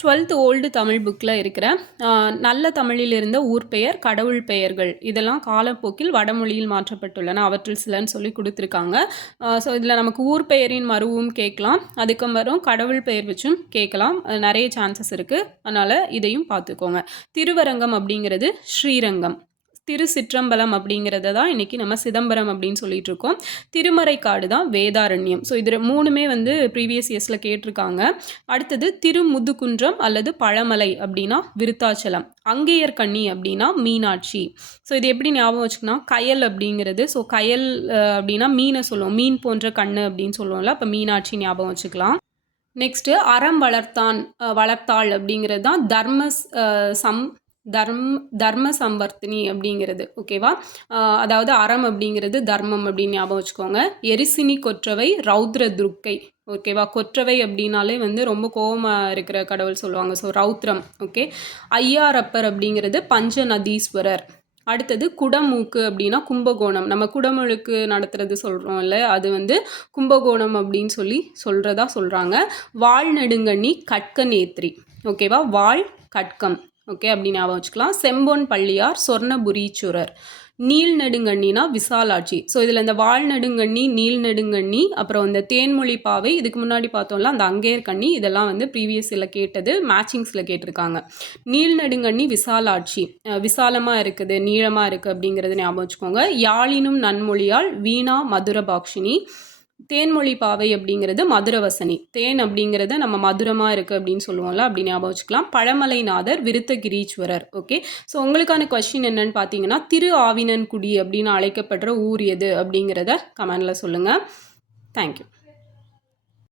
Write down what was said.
12th old Tamil புக்கில் இருக்கிற நல்ல தமிழில் இருந்த ஊர் பெயர் கடவுள் பெயர்கள் இதெல்லாம் காலப்போக்கில் வடமொழியில் மாற்றப்பட்டுள்ளன அவற்றில் சிலன்னு சொல்லி கொடுத்துருக்காங்க. ஸோ இதில் நமக்கு ஊர் பெயரின் மருவும் கேட்கலாம், அதுக்கப்புறம் கடவுள் பெயர் வச்சும் கேட்கலாம். நிறைய சான்சஸ் இருக்குது, அதனால் இதையும் பார்த்துக்கோங்க. திருவரங்கம் அப்படிங்கிறது ஸ்ரீரங்கம், திரு சிற்றம்பலம் அப்படிங்கிறத தான் இன்றைக்கி நம்ம சிதம்பரம் அப்படின்னு சொல்லிட்டு இருக்கோம். திருமறைக்காடு தான் வேதாரண்யம். ஸோ இது மூணுமே வந்து ப்ரீவியஸ் இயர்ஸில் கேட்டிருக்காங்க. அடுத்தது திருமுதுகுன்றம் அல்லது பழமலை அப்படின்னா விருத்தாச்சலம், அங்கேயர்கண்ணி அப்படின்னா மீனாட்சி. ஸோ இது எப்படி ஞாபகம் வச்சுக்கணும், கயல் அப்படிங்கிறது, ஸோ கயல் அப்படின்னா மீனை சொல்லுவோம், மீன் போன்ற கண்ணு அப்படின்னு சொல்லுவோம்ல, அப்போ மீனாட்சி ஞாபகம் வச்சுக்கலாம். நெக்ஸ்ட்டு அறம் வளர்த்தாள் அப்படிங்கிறது தான் தர்ம சம்வர்த்தினி அப்படிங்கிறது. ஓகேவா, அதாவது அறம் அப்படிங்கிறது தர்மம் அப்படின்னு ஞாபகம் வச்சுக்கோங்க. எரிசினி கொற்றவை ரௌத்ர துர்க்கை. ஓகேவா, கொற்றவை அப்படின்னாலே வந்து ரொம்ப கோபமாக இருக்கிற கடவுள் சொல்லுவாங்க, ஸோ ரௌத்ரம். ஓகே, ஐயாரப்பர் அப்படிங்கிறது பஞ்சநதீஸ்வரர். அடுத்தது குடமூக்கு அப்படின்னா கும்பகோணம், நம்ம குடமுழுக்கு நடத்துறது சொல்கிறோம் இல்லை, அது வந்து கும்பகோணம் அப்படின்னு சொல்கிறதா சொல்கிறாங்க. வாழ்நெடுங்கண்ணி கட்கநேத்ரி. ஓகேவா, வாழ் கட்கம். ஓகே, அப்படி ஞாபகம் வச்சுக்கலாம். செம்பொன் பள்ளியார் சொர்ணபுரீச்சுரர். நீல் நெடுங்கண்ணினா விசாலாட்சி. ஸோ இதில் இந்த வாழ்நெடுங்கண்ணி, நீல் நெடுங்கண்ணி, அப்புறம் இந்த தேன்மொழி பாவை, இதுக்கு முன்னாடி பார்த்தோம்ல அந்த அங்கேயர்கண்ணி, இதெல்லாம் வந்து ப்ரீவியஸில் கேட்டது, மேட்சிங்ஸில் கேட்டிருக்காங்க. நீல் நெடுங்கண்ணி விசாலாட்சி, விசாலமாக இருக்குது, நீளமாக இருக்குது அப்படிங்கிறது ஞாபகம் வச்சுக்கோங்க. யாழினும் நன்மொழியால் வீணா மதுரபாக்ஷினி. தேன்மொழி பாவை அப்படிங்கிறது மதுரவசனி. தேன் அப்படிங்கிறது நம்ம மதுரமாக இருக்குது அப்படின்னு சொல்லுவோம்ல, அப்படி ஞாபகம் வச்சுக்கலாம். பழமலைநாதர் விருத்தகிரீஸ்வரர். ஓகே, ஸோ உங்களுக்கான கொஸ்டின் என்னன்னு பார்த்தீங்கன்னா, திரு ஆவினன்குடி அப்படின்னு அழைக்கப்படுற ஊர் எது அப்படிங்கிறத கமெண்டில் சொல்லுங்கள். தேங்க்யூ.